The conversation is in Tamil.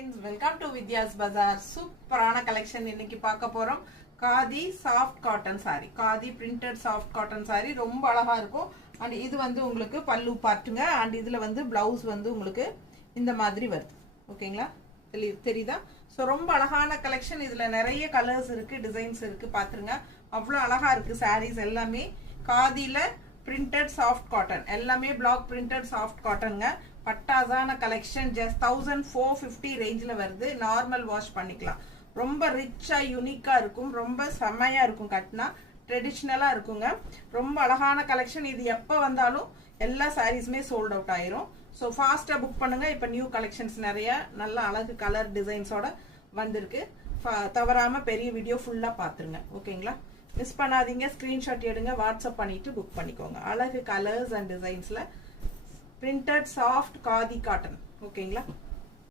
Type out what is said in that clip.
friends, welcome to Vidya's Bazaar. சூப்பரான கலெக்ஷன் இன்னைக்கு பார்க்க போறோம். Khadi soft cotton saree, khadi printed soft cotton saree ரொம்ப அழகா இருக்கும். and இது வந்து உங்களுக்கு பல்லு பார்ட்டுங்க. and இதுல வந்து blouse வந்து உங்களுக்கு இந்த மாதிரி வருது. ஓகேங்களா? தெரியுதா? சோ ரொம்ப அழகான கலெக்ஷன். இதுல நிறைய கலர்ஸ் இருக்கு, டிசைன்ஸ் இருக்கு. பாத்துருங்க, அவ்வளவு அழகா இருக்கு. sarees எல்லாமே காதில printed soft cotton, எல்லாமே block printed soft cottonங்க. பட்டாசான கலெக்ஷன். ஜஸ்ட் 1450 ரேஞ்சில் வருது. நார்மல் வாஷ் பண்ணிக்கலாம். ரொம்ப ரிச்சா யூனிக்கா இருக்கும். ரொம்ப செம்மையா இருக்கும். கட்டினா ட்ரெடிஷ்னலா இருக்குங்க. ரொம்ப அழகான கலெக்ஷன். இது எப்போ வந்தாலும் எல்லா சாரீஸுமே சோல்ட் அவுட் ஆயிரும். ஸோ ஃபாஸ்டா புக் பண்ணுங்க. இப்போ நியூ கலெக்ஷன்ஸ் நிறைய நல்ல அழகு கலர் டிசைன்ஸோட வந்திருக்கு. தவறாம பெரிய வீடியோ ஃபுல்லா பாத்துருங்க. ஓகேங்களா? மிஸ் பண்ணாதீங்க. ஸ்கிரீன்ஷாட் எடுங்க, வாட்ஸ்அப் பண்ணிட்டு புக் பண்ணிக்கோங்க. அழகு கலர்ஸ் அண்ட் டிசைன்ஸ்ல printed soft khadi cotton. ஓகேங்களா?